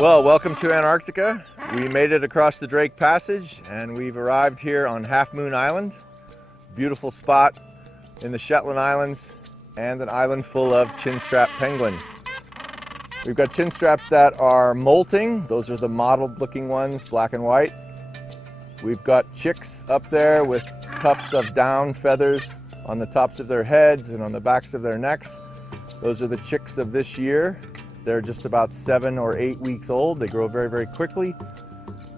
Well, welcome to Antarctica. We made it across the Drake Passage and we've arrived here on Half Moon Island. Beautiful spot in the Shetland Islands and an island full of chinstrap penguins. We've got chinstraps that are molting. Those are the mottled looking ones, black and white. We've got chicks up there with tufts of down feathers on the tops of their heads and on the backs of their necks. Those are the chicks of this year. They're just about 7 or 8 weeks old. They grow very, very quickly.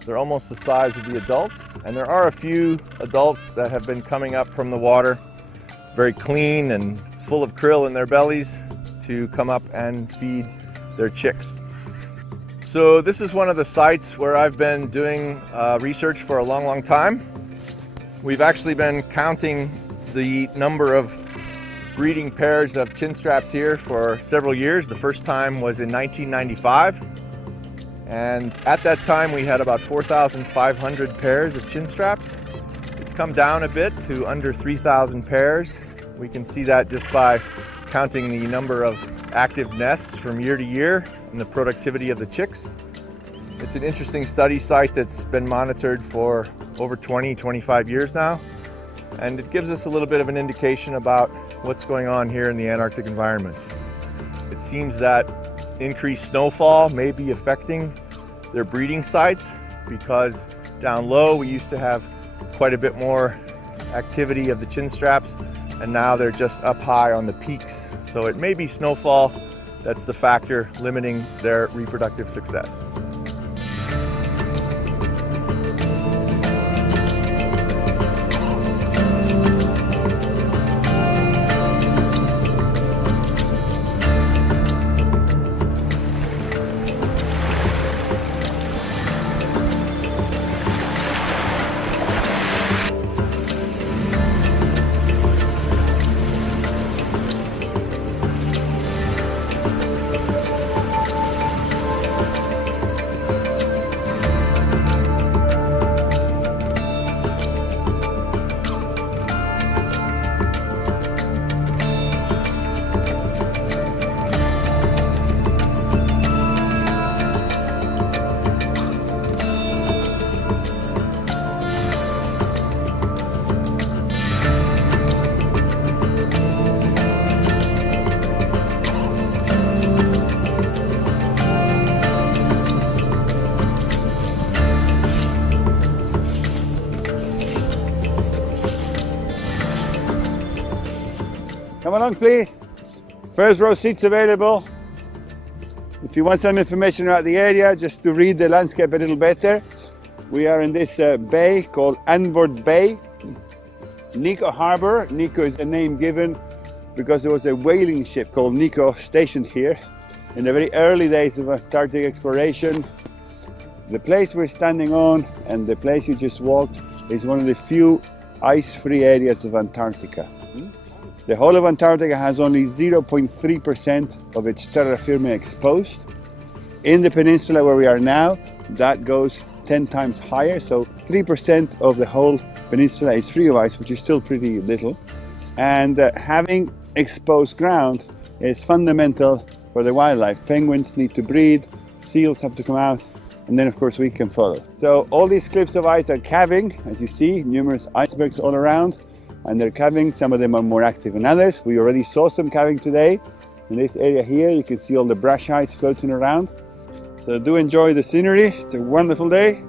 They're almost the size of the adults. And there are a few adults that have been coming up from the water, very clean and full of krill in their bellies, to come up and feed their chicks. So this is one of the sites where I've been doing research for a long, long time. We've actually been counting the number of breeding pairs of chinstraps here for several years. The first time was in 1995. And at that time we had about 4,500 pairs of chinstraps. It's come down a bit to under 3,000 pairs. We can see that just by counting the number of active nests from year to year and the productivity of the chicks. It's an interesting study site that's been monitored for over 20-25 years now. And it gives us a little bit of an indication about what's going on here in the Antarctic environment. It seems that increased snowfall may be affecting their breeding sites, because down low we used to have quite a bit more activity of the chinstraps, and now they're just up high on the peaks. So it may be snowfall that's the factor limiting their reproductive success. Come along, please. First row seats available. If you want some information about the area, just to read the landscape a little better, we are in this bay called Anvord Bay. Nico Harbor. Nico is a name given because there was a whaling ship called Nico stationed here in the very early days of Antarctic exploration. The place we're standing on and the place you just walked is one of the few ice-free areas of Antarctica. The whole of Antarctica has only 0.3% of its terra firma exposed. In the peninsula where we are now, that goes 10 times higher, so 3% of the whole peninsula is free of ice, which is still pretty little. And having exposed ground is fundamental for the wildlife. Penguins need to breed, seals have to come out, and then of course we can follow. So all these cliffs of ice are calving, as you see, numerous icebergs all around. And they're calving. Some of them are more active than others. We already saw some calving today. In this area here, you can see all the brush ice floating around. So do enjoy the scenery. It's a wonderful day.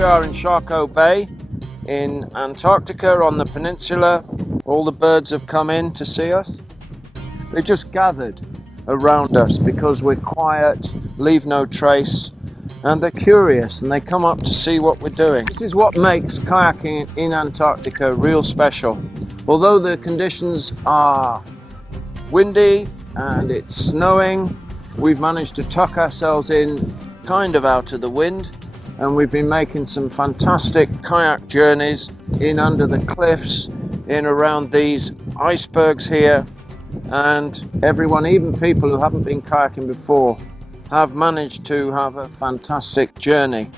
we are in Charcot Bay in Antarctica on the peninsula. All the birds have come in to see us. They just gathered around us because we're quiet, leave no trace, and they're curious and they come up to see what we're doing. This is what makes kayaking in Antarctica real special. Although the conditions are windy and it's snowing, we've managed to tuck ourselves in kind of out of the wind, and we've been making some fantastic kayak journeys in under the cliffs, in around these icebergs here, and everyone, even people who haven't been kayaking before, have managed to have a fantastic journey.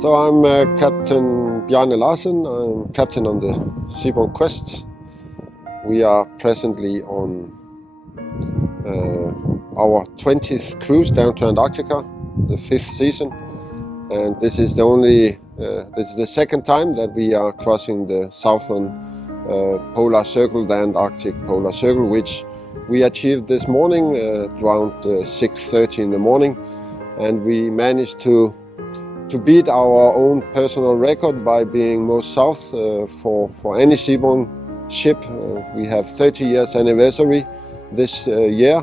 So I'm Captain Bjarne Larsen. I'm captain on the Seaborne Quest. We are presently on our 20th cruise down to Antarctica, the 5th season, and this is the second time that we are crossing the southern polar circle, the Antarctic polar circle, which we achieved this morning around 6:30 in the morning, and we managed to beat our own personal record by being most south for any seaborne ship. We have 30 years anniversary this year,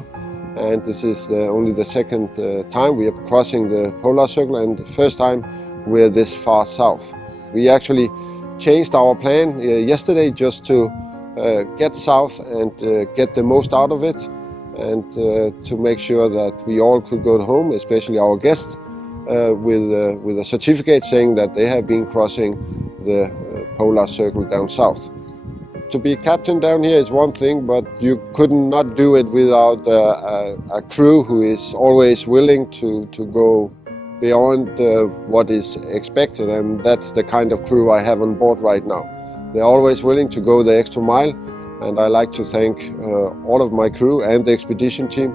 and this is only the second time we are crossing the polar circle, and the first time we're this far south. We actually changed our plan yesterday just to get south and get the most out of it, and to make sure that we all could go home, especially our guests, with a certificate saying that they have been crossing the polar circle down south. To be captain down here is one thing, but you could not do it without a crew who is always willing to go beyond what is expected, and that's the kind of crew I have on board right now. they're always willing to go the extra mile, and I like to thank all of my crew and the expedition team.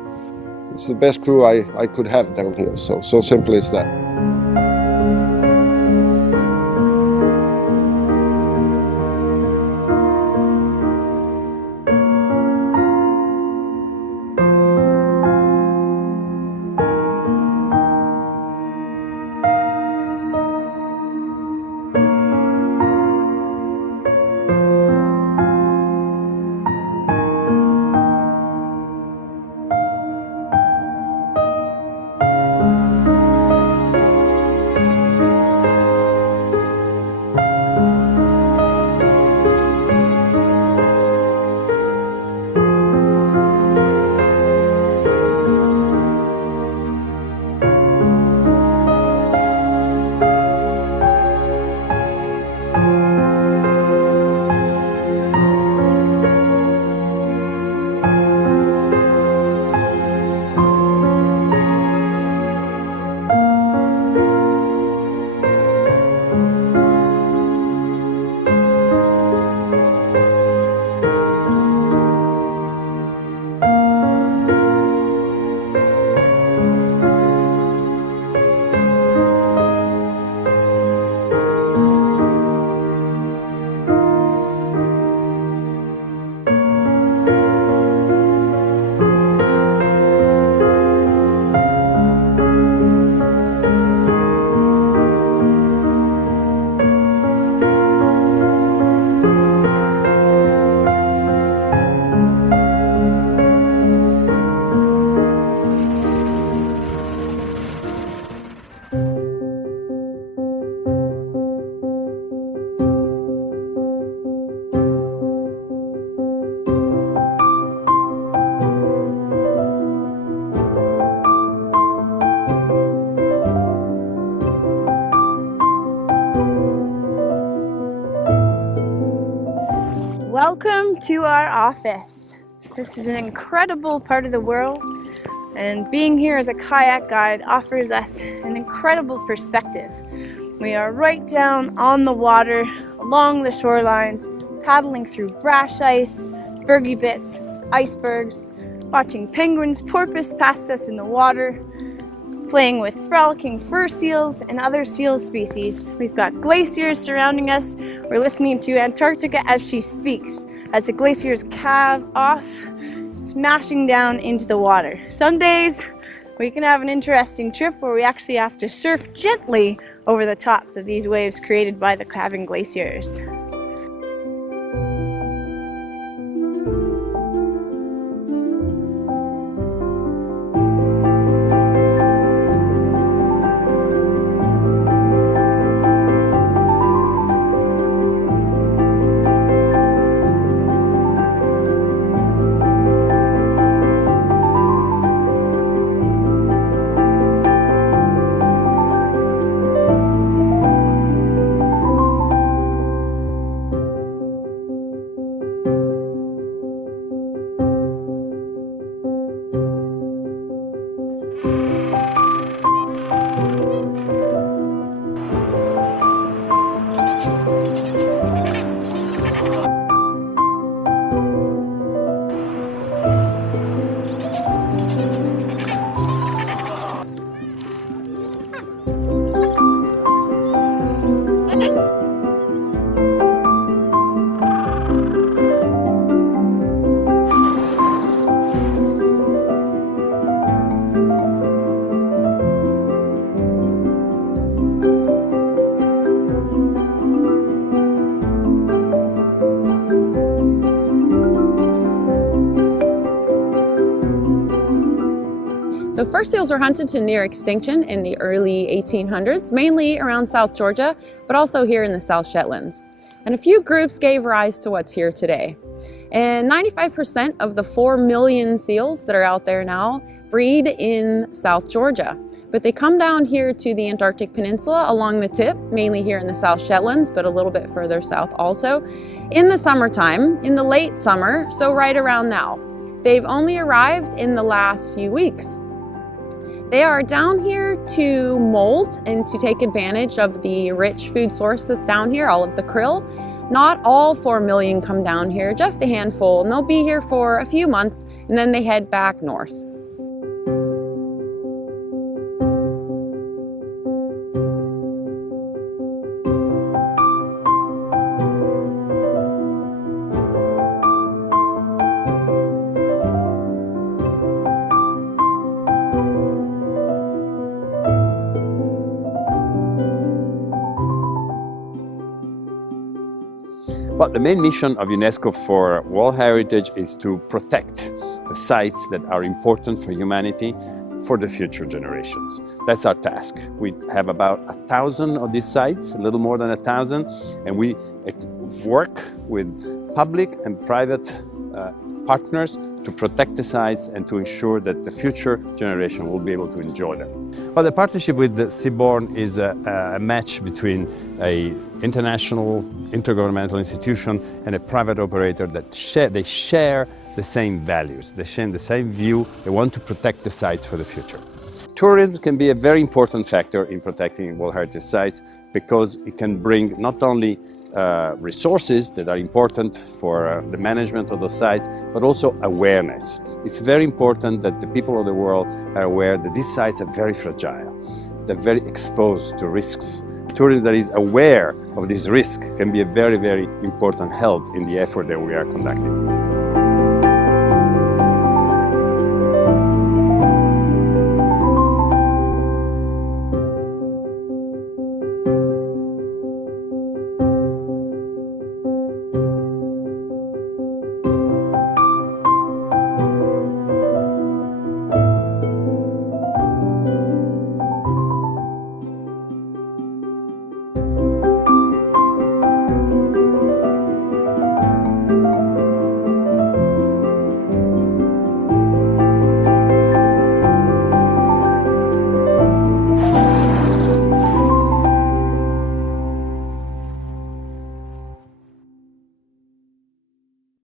It's the best crew I could have down here, so simple is that. Welcome to our office. This is an incredible part of the world, and being here as a kayak guide offers us an incredible perspective. We are right down on the water, along the shorelines, paddling through brash ice, bergy bits, icebergs, watching penguins porpoise past us in the water, playing with frolicking fur seals and other seal species. We've got glaciers surrounding us. We're listening to Antarctica as she speaks, as the glaciers calve off, smashing down into the water. Some days we can have an interesting trip where we actually have to surf gently over the tops of these waves created by the calving glaciers. So fur seals were hunted to near extinction in the early 1800s, mainly around South Georgia, but also here in the South Shetlands. And a few groups gave rise to what's here today. And 95% of the 4 million seals that are out there now breed in South Georgia. But they come down here to the Antarctic Peninsula along the tip, mainly here in the South Shetlands, but a little bit further south also, in the summertime, in the late summer, so right around now. They've only arrived in the last few weeks. They are down here to molt and to take advantage of the rich food source that's down here, all of the krill. Not all 4 million come down here, just a handful, and they'll be here for a few months and then they head back north. But the main mission of UNESCO for World Heritage is to protect the sites that are important for humanity for the future generations. That's our task. We have about 1,000 of these sites, a little more than 1,000, and we work with public and private partners to protect the sites and to ensure that the future generation will be able to enjoy them. Well, the partnership with the Seaborn is a match between an international intergovernmental institution and a private operator that share the same values, they share the same view, they want to protect the sites for the future. Tourism can be a very important factor in protecting World Heritage sites because it can bring not only resources that are important for the management of those sites, but also awareness. It's very important that the people of the world are aware that these sites are very fragile. They're very exposed to risks. Tourism that is aware of this risk can be a very, very important help in the effort that we are conducting.